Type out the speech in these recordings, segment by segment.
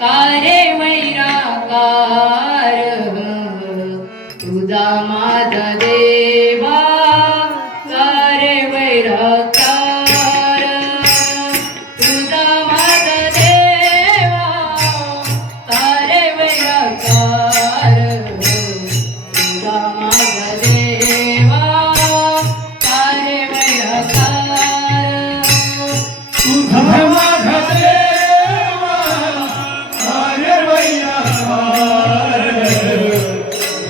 कारे वैराकार तुझा माझा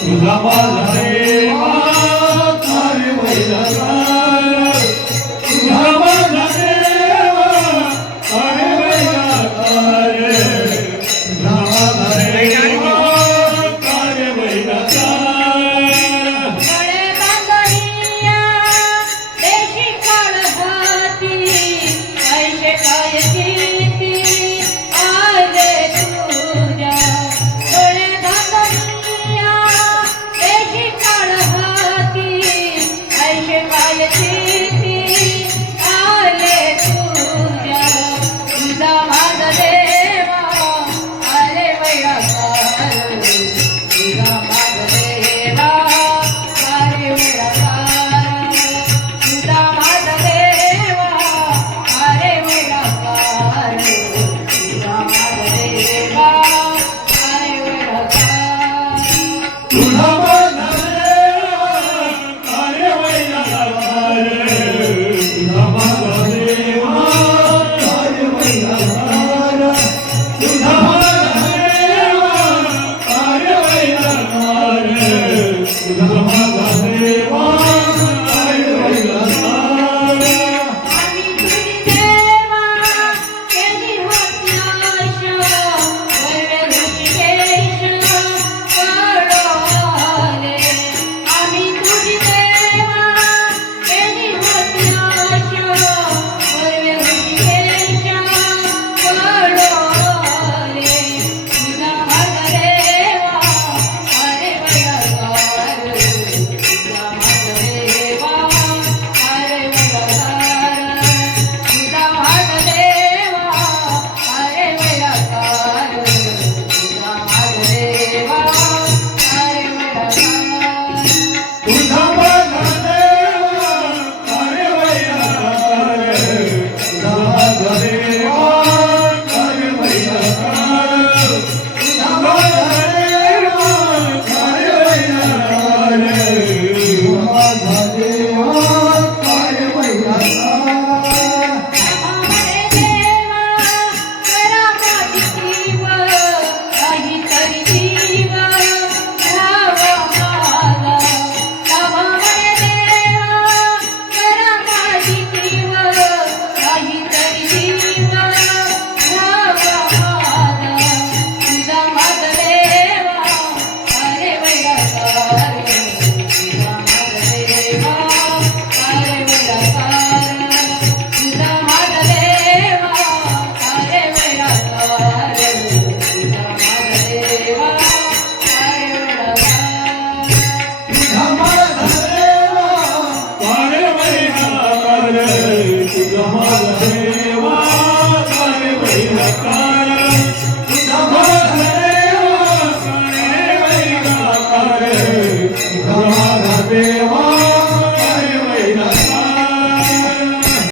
तुझा माझा देवा कार्य वैला Gracias.